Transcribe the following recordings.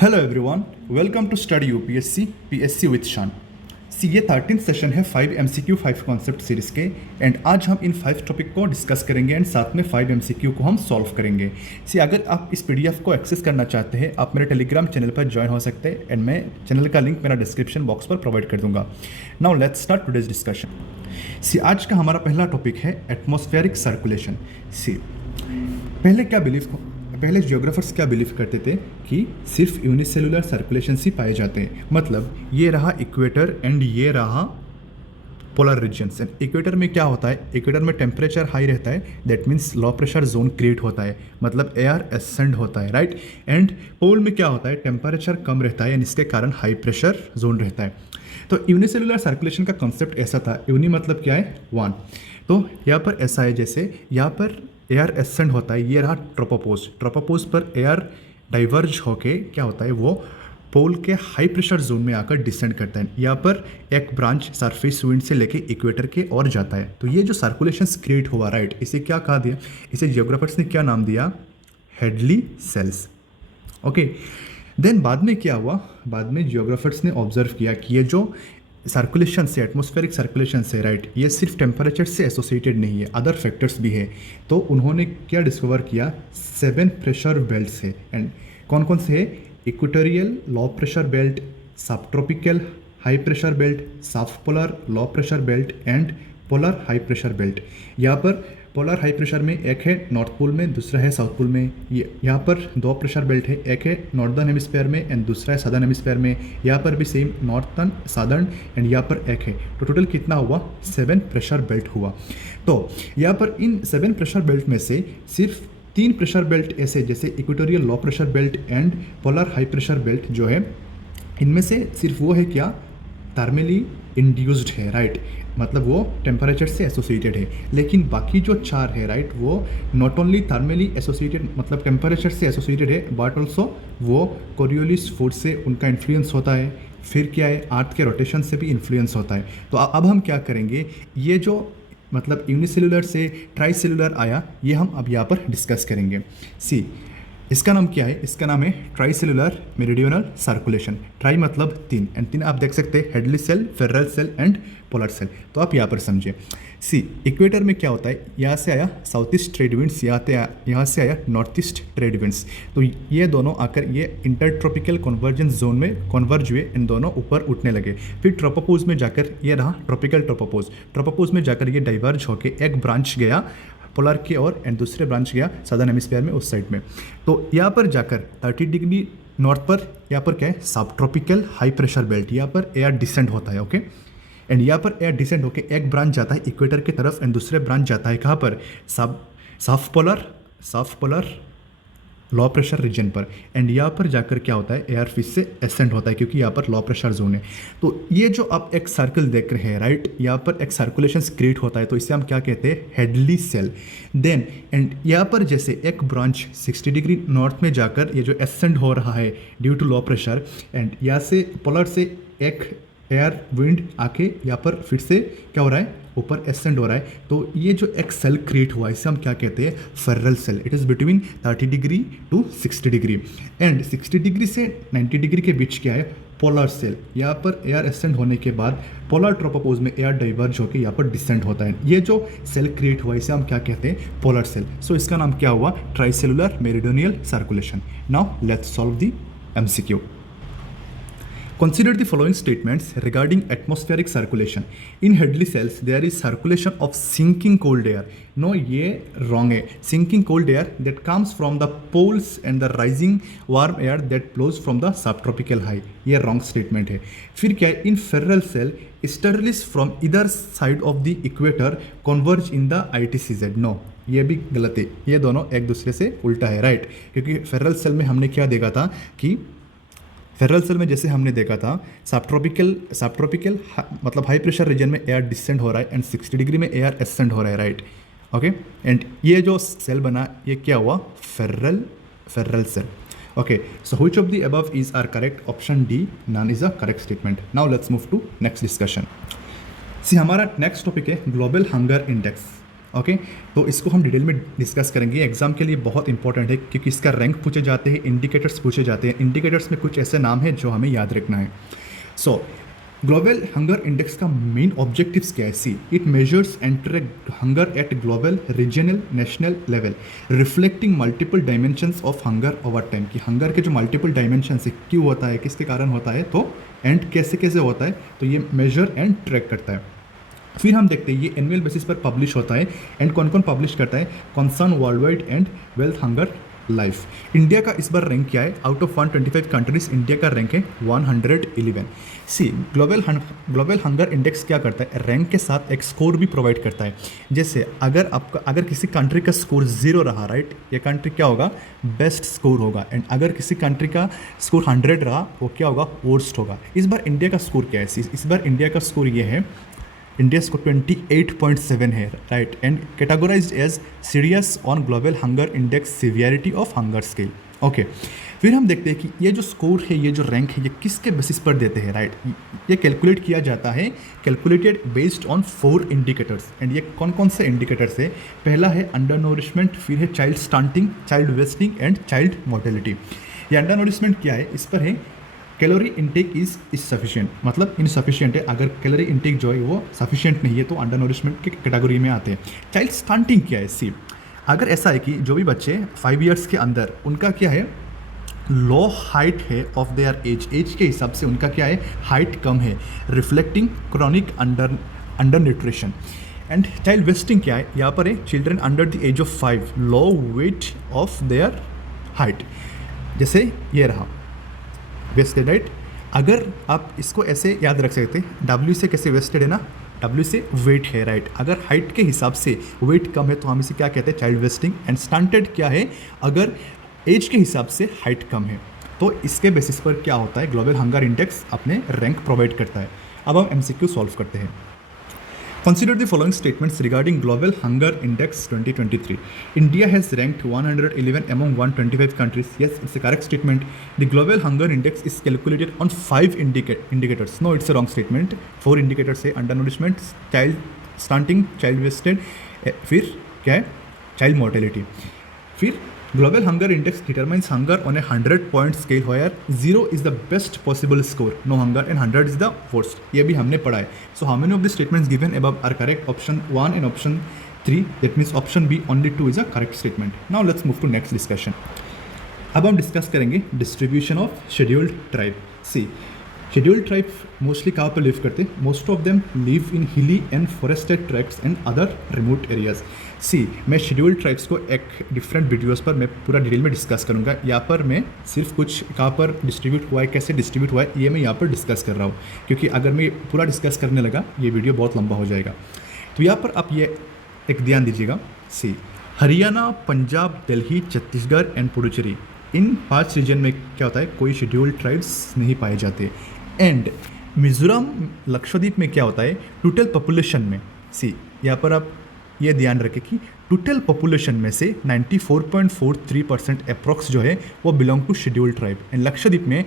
Hello everyone, welcome to study UPSC PSC with Shan. ये 13th session है 5 MCQ 5 concept series के। And आज हम इन 5 टॉपिक को डिस्कस करेंगे एंड साथ में 5 MCQ को हम सॉल्व करेंगे। अगर आप इस PDF को एक्सेस करना चाहते हैं, आप मेरे टेलीग्राम चैनल पर ज्वाइन हो सकते हैं एंड मैं चैनल का लिंक मेरा डिस्क्रिप्शन बॉक्स पर प्रोवाइड कर दूंगा। Now let's start today's discussion. आज का हमारा पहला टॉपिक है एटमॉस्फेरिक सर्कुलेशन। पहले जियोग्राफर्स क्या बिलीव करते थे कि सिर्फ यूनिसेलुलर सर्कुलेशन ही पाए जाते हैं। मतलब ये रहा इक्वेटर एंड ये रहा पोलर रीजन्स। इक्वेटर में क्या होता है, इक्वेटर में टेम्परेचर हाई रहता है, that means low pressure zone create होता है, मतलब एयर एसेंड होता है, राइट। एंड पोल में क्या होता है, टेम्परेचर कम रहता है एंड इसके कारण हाई प्रेशर जोन रहता है। तो यूनिसेलुलर सर्कुलेशन का कॉन्सेप्ट ऐसा था। यूनि मतलब क्या है, वन। तो यहाँ पर ऐसा है, जैसे यहाँ पर एयर एसेंड होता है, ये रहा ट्रोपोपोज। ट्रोपोपोज पर एयर डाइवर्ज होके क्या होता है, वो पोल के हाई प्रेशर जोन में आकर डिसेंड करता है। यहाँ पर एक ब्रांच सरफेस विंड से लेके इक्वेटर के और जाता है। तो ये जो सर्कुलेशन क्रिएट हुआ, राइट, इसे क्या कहा दिया, इसे जियोग्राफर्स ने क्या नाम दिया, हेडली सेल्स। ओके, देन बाद में क्या हुआ, बाद में जियोग्राफर्स ने ऑब्जर्व किया कि ये जो सर्कुलेशन से, एटमॉस्फेरिक सर्कुलेशन से, राइट, ये सिर्फ टेम्परेचर से एसोसिएटेड नहीं है, अदर फैक्टर्स भी है। तो उन्होंने क्या डिस्कवर किया, 7 प्रेशर बेल्ट है। एंड कौन कौन से है, इक्वेटोरियल लो प्रेशर बेल्ट, सब ट्रॉपिकल हाई प्रेशर बेल्ट, सब polar low pressure belt and polar high pressure belt. यहाँ पर पोलर हाई प्रेशर में एक है नॉर्थ पोल में, दूसरा है साउथ पोल में। यहाँ पर 2 प्रेशर बेल्ट है, एक है नॉर्दर्न हेमिस्फेयर में एंड दूसरा है सदर्न हेमिस्फेयर में। यहाँ पर भी सेम नॉर्थर्न, सदर्न एंड यहाँ पर एक है। तो टोटल कितना हुआ, 7 प्रेशर बेल्ट हुआ। तो यहाँ पर इन 7 प्रेशर बेल्ट में से सिर्फ 3 प्रेशर बेल्ट ऐसे, जैसे equatorial low pressure belt and polar high pressure belt जो है, इनमें से सिर्फ वो है क्या, थर्मली इंड्यूस्ड है, राइट, मतलब वो टेम्परेचर से एसोसिएटेड है। लेकिन बाकी जो 4 है, राइट, वो नॉट ओनली थर्मली एसोसिएटेड, मतलब टेम्परेचर से एसोसिएटेड है, बट ऑल्सो वो कोरियोलिस फोर्स से उनका इन्फ्लुएंस होता है। फिर क्या है, अर्थ के रोटेशन से भी इन्फ्लुएंस होता है। तो अब हम क्या करेंगे, ये जो मतलब यूनिसेलुलर से ट्राइसेलुलर आया, ये हम अब यहाँ पर डिस्कस करेंगे। इसका नाम क्या है, इसका नाम है ट्राइसेलुलर मेरिडियनल सर्कुलेशन। ट्राई मतलब 3 एंड 3 आप देख सकते हैं, Hadley cell, Ferrel cell and polar cell. तो आप यहाँ पर समझिए। इक्वेटर में क्या होता है, यहाँ से आया साउथ ईस्ट ट्रेड विंड्स, यहाँ से आया नॉर्थ ईस्ट ट्रेड विंड्स। तो ये दोनों आकर ये इंटरट्रॉपिकल कन्वर्जेंस जोन में कन्वर्ज हुए, इन दोनों ऊपर उठने लगे। फिर ट्रोपोपोज में जाकर ये रहा ट्रॉपिकल ट्रोपोपोज। ट्रोपोपोज में जाकर ये डाइवर्ज होके एक ब्रांच गया पोलर की ओर एंड दूसरे ब्रांच गया सदर्न हेमिस्फीयर में, उस साइड में। तो यहाँ पर जाकर 30 डिग्री नॉर्थ पर यहाँ पर क्या है, सब ट्रॉपिकल हाई प्रेशर बेल्ट, यहाँ पर एयर डिसेंड होता है। ओके, एंड यहाँ पर एयर डिसेंड होकर एक ब्रांच जाता है इक्वेटर की तरफ एंड दूसरे ब्रांच जाता है कहाँ पर, साफ पोलर लो प्रेशर रीजन पर। एंड यहाँ पर जाकर क्या होता है, एयर फिश से एसेंड होता है, क्योंकि यहाँ पर लो प्रेशर जोन है। तो ये जो आप एक सर्कल देख रहे हैं, राइट, यहाँ पर एक सर्कुलेशन क्रिएट होता है, तो इसे हम क्या कहते हैं, हेडली सेल। देन एंड यहाँ पर जैसे एक ब्रांच 60 डिग्री नॉर्थ में जाकर ये जो एसेंड हो रहा है due to low pressure, and यहाँ से पोलर से एक एयर विंड आके यहाँ पर फिर से क्या हो रहा है, ऊपर एसेंड हो रहा है। तो ये जो एक सेल क्रिएट हुआ, इसे हम क्या कहते हैं, Ferrel cell. It is between 30 degree to 60 degree and 60 degree से 90 डिग्री के बीच क्या है, पोलर सेल। यहाँ पर एयर एसेंड होने के बाद पोलर ट्रोपोपोज में एयर डाइवर्ज होकर यहाँ पर डिसेंड होता है। ये जो सेल क्रिएट हुआ, इसे हम क्या कहते हैं, पोलर सेल। सो इसका नाम क्या हुआ, tricellular meridional circulation. Now let's solve the MCQ. Consider the following statements regarding atmospheric circulation. In Hadley cells, there is circulation of sinking cold air. No, ये wrong है. Sinking cold air that comes from the poles and the rising warm air that blows from the subtropical high. ये wrong statement है. फिर क्या है? In feral cell, easterlies from either side of the equator converge in the ITCZ. No, ये भी गलत है. ये दोनों एक दूसरे से उल्टा है, राइट? क्योंकि फेरल सेल में हमने क्या देखा था कि फेडरल सेल में जैसे हमने देखा था, सबट्रॉपिकल मतलब हाई प्रेशर रीजन में एयर डिसेंड हो रहा है एंड 60 डिग्री में एयर एसेंड हो रहा है, राइट। ओके, एंड ये जो सेल बना, ये क्या हुआ, Ferrel cell. Okay, so which of the above is are correct, option D, none is a correct statement. Now let's move to next discussion. हमारा नेक्स्ट टॉपिक है ग्लोबल हंगर इंडेक्स। ओके, तो इसको हम detail में discuss करेंगे। Exam के लिए बहुत इंपॉर्टेंट है क्योंकि इसका रैंक पूछे जाते हैं, इंडिकेटर्स पूछे जाते हैं। इंडिकेटर्स में कुछ ऐसे नाम हैं जो हमें याद रखना है। सो ग्लोबल हंगर इंडेक्स का मेन ऑब्जेक्टिव्स क्या है? See it measures and track hunger eight global, regional, national level, reflecting multiple dimensions of hunger over time. कि हंगर के जो मल्टीपल डायमेंशंस है, क्यों होता है, किसके कारण होता है, तो एंड कैसे कैसे होता है, तो ये मेजर एंड ट्रैक करता है। फिर हम देखते हैं ये एनुअल बेसिस पर पब्लिश होता है। एंड कौन कौन पब्लिश करता है? Concern world wide and wealth hunger life. India का इस बार रैंक क्या है? आउट ऑफ 125 कंट्रीज इंडिया का रैंक है 111। सी ग्लोबल हंगर इंडेक्स क्या करता है? रैंक के साथ एक स्कोर भी प्रोवाइड करता है। जैसे अगर किसी कंट्री का स्कोर 0 रहा, राइट, ये कंट्री क्या होगा? बेस्ट स्कोर होगा। एंड अगर किसी कंट्री का स्कोर 100 रहा, वो क्या होगा? वर्स्ट होगा। इस बार इंडिया का स्कोर क्या है? इस बार इंडिया का स्कोर ये है, इंडिया स्कोर 28.7 है, right, and categorized as serious on global hunger index severity of hunger scale. Okay, फिर हम देखते हैं कि ये जो स्कोर है, ये जो रैंक है, ये किसके बेसिस पर देते हैं, राइट। ये कैलकुलेट किया जाता है, calculated based on 4 indicators. And ये कौन कौन से इंडिकेटर्स है? पहला है अंडर नोरिशमेंट, फिर है child stunting, child wasting and child mortality. ये अंडर नोरिशमेंट क्या है? इस पर है कैलोरी इंटेक इज सफिशिएंट, मतलब इनसफिशिएंट है। अगर कैलोरी इंटेक जो है वो सफिशिएंट नहीं है तो अंडर नोरिशमेंट की कैटेगरी में आते हैं। चाइल्ड स्टंटिंग क्या है? सी अगर ऐसा है कि जो भी बच्चे 5 ईयर्स के अंदर, उनका क्या है? लो हाइट है ऑफ देयर एज के हिसाब से उनका क्या है? हाइट कम है, reflecting chronic undernutrition. And child wasting क्या है? यहाँ पर है children under the age of 5, low weight of their height. जैसे ये रहा वेस्टेड, राइट। अगर आप इसको ऐसे याद रख सकते, W से कैसे वेस्टेड है ना, W से वेट है, राइट। अगर हाइट के हिसाब से वेट कम है तो हम इसे क्या कहते हैं? Child wasting. एंड स्टंटेड क्या है? अगर एज के हिसाब से हाइट कम है। तो इसके बेसिस पर क्या होता है? ग्लोबल हंगर इंडेक्स अपने रैंक प्रोवाइड करता है। अब हम MCQ सॉल्व करते हैं। Consider the following statements regarding Global Hunger Index 2023. India has ranked 111 among 125 countries. Yes, it's a correct statement. The Global Hunger Index is calculated on 5 indicators. No, it's a wrong statement. 4 indicators है undernourishment, child stunting, child wasted, फिर क्या है? Child mortality. फिर Global Hunger Index determines hunger on a 100-point scale where 0 is the best possible score, no hunger, and 100 is the worst. ये भी हमने पढ़ा है. So how many of the statements given above are correct? Option 1 and option 3. That means option B only 2 is a correct statement. Now let's move to next discussion. अब हम discuss करेंगे distribution of scheduled tribe. See scheduled tribe mostly कहाँ पर live करते हैं? Most of them live in hilly and forested tracts and other remote areas. See मैं scheduled tribes को एक डिफरेंट वीडियोस पर मैं पूरा डिटेल में डिस्कस करूंगा। यहाँ पर मैं सिर्फ कुछ कहाँ पर डिस्ट्रीब्यूट हुआ है, कैसे डिस्ट्रीब्यूट हुआ है, ये मैं यहाँ पर डिस्कस कर रहा हूँ, क्योंकि अगर मैं पूरा डिस्कस करने लगा ये वीडियो बहुत लंबा हो जाएगा। तो यहाँ पर आप ये एक ध्यान दीजिएगा। See Haryana, Punjab, Delhi, Chhattisgarh and Puducherry, in 5 region में क्या होता है? कोई शेड्यूल्ड ट्राइब्स नहीं पाए जाते। एंड मिजोरम, लक्षद्वीप में क्या होता है? टोटल पॉपुलेशन में, सी यहाँ पर आप ये ध्यान रखें कि टोटल पॉपुलेशन में से 94.43% अप्रॉक्स जो है वो belong to scheduled tribe. And Lakshadweep में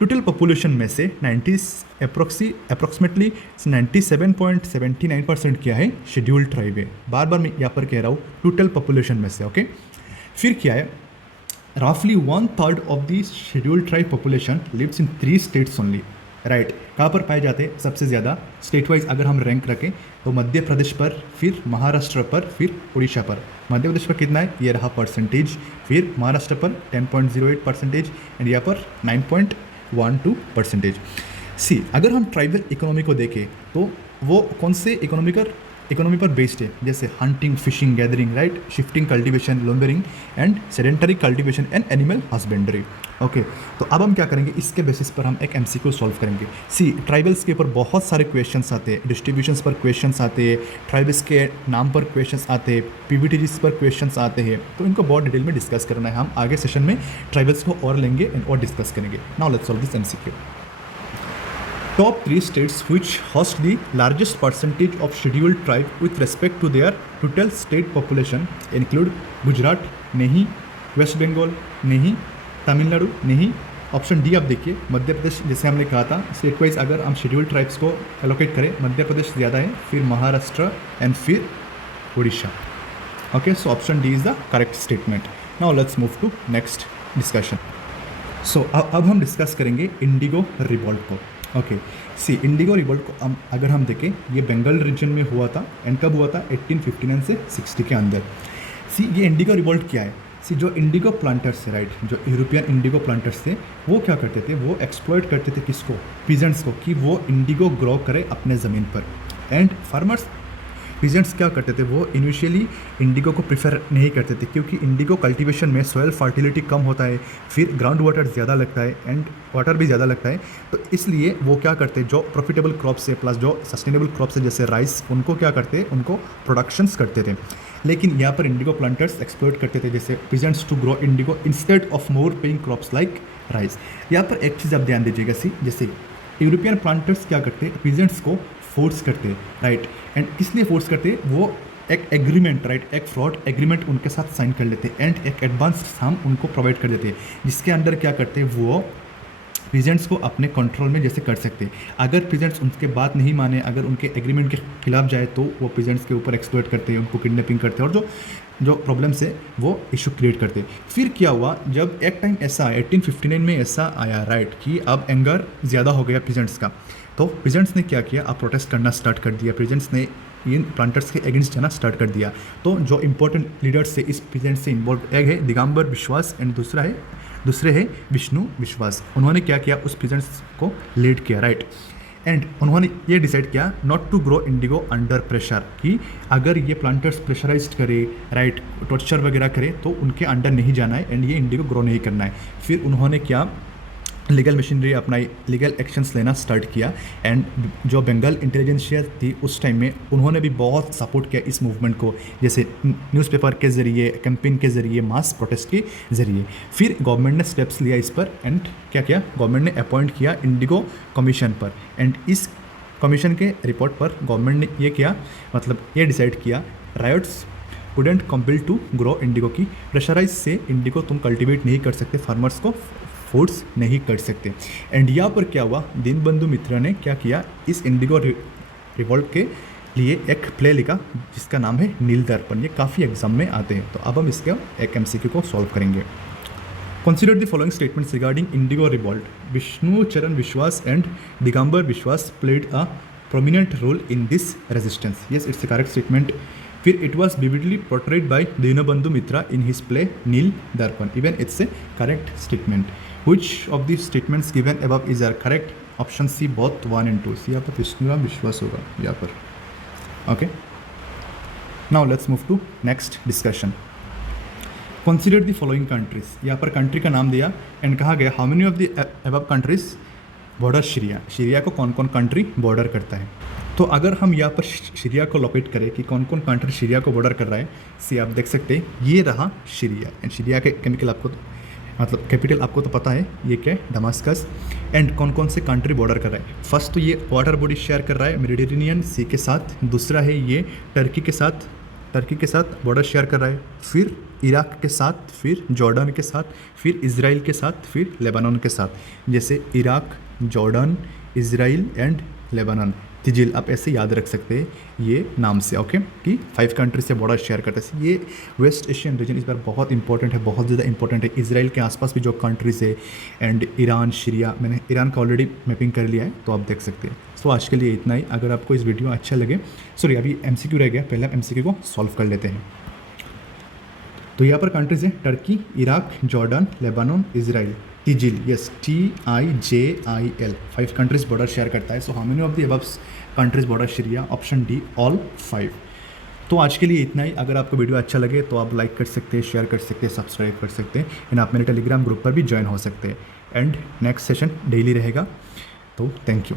टोटल पॉपुलेशन में से अप्रॉक्सीमेटली 97.79% क्या है? शेड्यूल्ड ट्राइब है। बार बार मैं यहाँ पर कह रहा हूँ टोटल पॉपुलेशन में से, ओके। फिर क्या है? रफली 1/3 of the scheduled tribe population lives in 3 states only, right. कहाँ पर पाए जाते हैं? सबसे ज़्यादा स्टेट वाइज अगर हम रैंक रखें तो मध्य प्रदेश पर, फिर महाराष्ट्र पर, फिर उड़ीसा पर। मध्य प्रदेश पर कितना है? ये रहा परसेंटेज। फिर महाराष्ट्र पर 10.08% एंड यहाँ पर 9.12%। सी अगर हम ट्राइबल इकोनॉमी को देखें तो वो कौन से इकोनॉमी पर बेस्ड है? जैसे hunting, fishing, gathering, right, shifting, cultivation, laundering and sedentary cultivation and animal husbandry. Okay, तो अब हम क्या करेंगे? इसके बेसिस पर हम एक MCQ सॉल्व करेंगे। सी ट्राइबल्स के ऊपर बहुत सारे क्वेश्चंस आते हैं, डिस्ट्रीब्यूशंस पर क्वेश्चंस आते हैं, ट्राइबल्स के नाम पर क्वेश्चंस आते हैं, PBTGs पर क्वेश्चंस आते हैं। तो इनको बहुत डिटेल में डिस्कस करना है। हम आगे सेशन में ट्राइबल्स को और लेंगे और डिस्कस करेंगे। Now let's solve this MCQ। Top 3 states which host the largest percentage of scheduled tribe with respect to their total state population include Gujarat नहीं, वेस्ट बंगाल नहीं, तमिलनाडु नहीं। ऑप्शन डी आप देखिए, मध्य प्रदेश। जैसे हमने कहा था स्टेट वाइज अगर हम शेड्यूल्ड ट्राइब्स को एलोकेट करें, मध्य प्रदेश ज़्यादा है, फिर महाराष्ट्र एंड फिर Odisha. Okay, so option D is the correct statement. Now let's move to next discussion. So अब हम डिस्कस करेंगे इंडिगो रिवॉल्ट को. ओके, सी इंडिगो रिवॉल्ट को अगर हम देखें, ये बंगाल रीजन में हुआ था एंड कब हुआ था? 1859 से 60 के अंदर. सी ये इंडिगो रिवॉल्ट क्या है? सी जो इंडिगो प्लांटर्स थे, राइट, जो यूरोपियन इंडिगो प्लांटर्स थे, वो क्या करते थे? वो एक्सप्लॉइट करते थे किसको? पीजेंट्स को, कि वो इंडिगो ग्रो करे अपने ज़मीन पर. एंड फार्मर्स पीजेंट्स क्या करते थे? वो इनिशियली इंडिगो को प्रेफर नहीं करते थे, क्योंकि इंडिगो कल्टीवेशन में सॉइल फर्टिलिटी कम होता है, फिर ग्राउंड वाटर ज़्यादा लगता है एंड वाटर भी ज़्यादा लगता है. तो इसलिए वो क्या करते? जो प्रॉफिटेबल क्रॉप्स है प्लस जो सस्टेनेबल क्रॉप्स है जैसे राइस, उनको क्या करते? उनको प्रोडक्शंस करते थे. लेकिन यहाँ पर इंडिगो प्लांटर्स एक्सप्लॉइट करते थे जैसे peasants to grow indigo instead of more paying crops like rice. यहाँ पर एक चीज़ आप ध्यान दीजिएगा, सी जैसे यूरोपियन प्लांटर्स क्या करते? पीजेंट्स को फोर्स करते, राइट. एंड किसलिए फोर्स करते? वो एक एग्रीमेंट, राइट, एक फ्रॉड एग्रीमेंट उनके साथ साइन कर लेते एंड एक एडवांस हम उनको प्रोवाइड कर देते, जिसके अंदर क्या करते? वो पीजेंट्स को अपने कंट्रोल में जैसे कर सकते. अगर पीजेंट्स उनके बात नहीं माने, अगर उनके एग्रीमेंट के खिलाफ जाए, तो वो पीजेंट्स के ऊपर एक्सप्लॉइट करते हैं, उनको किडनैपिंग करते हैं और जो प्रॉब्लम्स है वो इशू क्रिएट करते. फिर क्या हुआ? जब एक टाइम ऐसा 1859 में ऐसा आया, राइट, कि अब एंगर ज़्यादा हो गया पीजेंट्स का. तो पीजेंट्स ने क्या किया? अब प्रोटेस्ट करना स्टार्ट कर दिया. पीजेंट्स ने इन प्लांटर्स के अगेंस्ट जाना स्टार्ट कर दिया. तो जो इंपॉर्टेंट लीडर्स से इस पीजेंट्स से इन्वॉल्व, एक है दिगंबर विश्वास एंड दूसरे है विष्णु विश्वास. उन्होंने क्या किया? उस पीजेंट्स को लीड किया, राइट. एंड उन्होंने ये डिसाइड किया not to grow indigo under pressure, कि अगर ये प्लांटर्स प्रेशराइज्ड करे, राइट, टॉर्चर वगैरह करे, तो उनके अंडर नहीं जाना है एंड ये इंडिगो ग्रो नहीं करना है. फिर उन्होंने क्या? लीगल मशीनरी अपनाई, लीगल एक्शंस लेना स्टार्ट किया. एंड जो बंगाल इंटेलिजेंशिया थी उस टाइम में, उन्होंने भी बहुत सपोर्ट किया इस मूवमेंट को, जैसे न्यूज़पेपर के ज़रिए, कैंपेन के ज़रिए, मास प्रोटेस्ट के ज़रिए. फिर गवर्नमेंट ने स्टेप्स लिया इस पर एंड क्या किया? गवर्नमेंट ने अपॉइंट किया इंडिगो कमीशन पर. एंड इस कमीशन के रिपोर्ट पर गवर्नमेंट ने ये किया, मतलब ये डिसाइड किया, ryots wouldn't compel to grow indigo, की प्रेशराइज से इंडिगो तुम कल्टिवेट नहीं कर सकते, फार्मर्स को फोर्स नहीं कर सकते. एंड यहाँ पर क्या हुआ? दीनबंधु मित्र ने क्या किया? इस इंडिगो रिवॉल्ट के लिए एक प्ले लिखा जिसका नाम है नील दर्पण. ये काफ़ी एग्जाम में आते हैं, तो अब हम इसके एक MCQ को सॉल्व करेंगे. Consider the following statements regarding indigo revolt. Vishnu Charan Biswas and Digambar Biswas played a prominent role in this resistance. Yes, it's a correct statement. फिर it was vividly portrayed by Dinabandhu Mitra in his play Nil Darpan. Even it's a correct statement. Which of the statements given above is are correct? Option C both 1 and 2. यहाँ पर विष्णुराम विश्वास होगा यहाँ पर. Okay. Now let's move to next discussion. Consider the following countries. यहाँ पर country का नाम दिया एंड कहा गया how many of the above countries border Syria. Syria को कौन कौन कंट्री बॉर्डर करता है. तो अगर हम यहाँ पर सीरिया को लोकेट करें कि कौन कौन कंट्री सीरिया को बॉर्डर कर रहा है, सी आप देख सकते हैं ये रहा सीरिया. एंड सीरिया के केमिकल आपको मतलब कैपिटल आपको तो पता है, ये क्या है? दमास्कस. एंड कौन कौन से कंट्री बॉर्डर कर रहा है? फर्स्ट तो ये वाटर बॉडी शेयर कर रहा है मेडिटेरेनियन सी के साथ. दूसरा है ये टर्की के साथ बॉर्डर शेयर कर रहा है. फिर इराक के साथ, फिर जॉर्डन के साथ, फिर इजराइल के साथ, फिर लेबानन के साथ. जैसे Iraq, Jordan, Israel and Lebanon. तिजिल आप ऐसे याद रख सकते हैं ये नाम से. ओके, कि 5 कंट्री से बॉर्डर शेयर करते हैं. ये वेस्ट एशियन रीजन इस बार बहुत इंपॉर्टेंट है, बहुत ज़्यादा इंपॉर्टेंट है. इजराइल के आसपास भी जो कंट्रीज़ है एंड ईरान, सीरिया, मैंने ईरान का ऑलरेडी मैपिंग कर लिया है, तो आप देख सकते हैं. तो आज के लिए इतना ही. अगर आपको इस वीडियो अच्छा लगे, सॉरी अभी MCQ रह गया, पहले MCQ को सॉल्व कर लेते हैं. तो यहाँ पर कंट्रीज है Turkey, Iraq, Jordan, Lebanon, Israel. तिजिल, yes, TIJIL 5 countries border share करता है. So how many of the above countries border Syria? Option D all 5. तो आज के लिए इतना ही. अगर आपको वीडियो अच्छा लगे तो आप लाइक कर सकते हैं, शेयर कर सकते हैं, सब्सक्राइब कर सकते हैं एंड आप मेरे टेलीग्राम ग्रुप पर भी ज्वाइन हो सकते हैं. एंड नेक्स्ट सेशन डेली रहेगा. तो थैंक यू.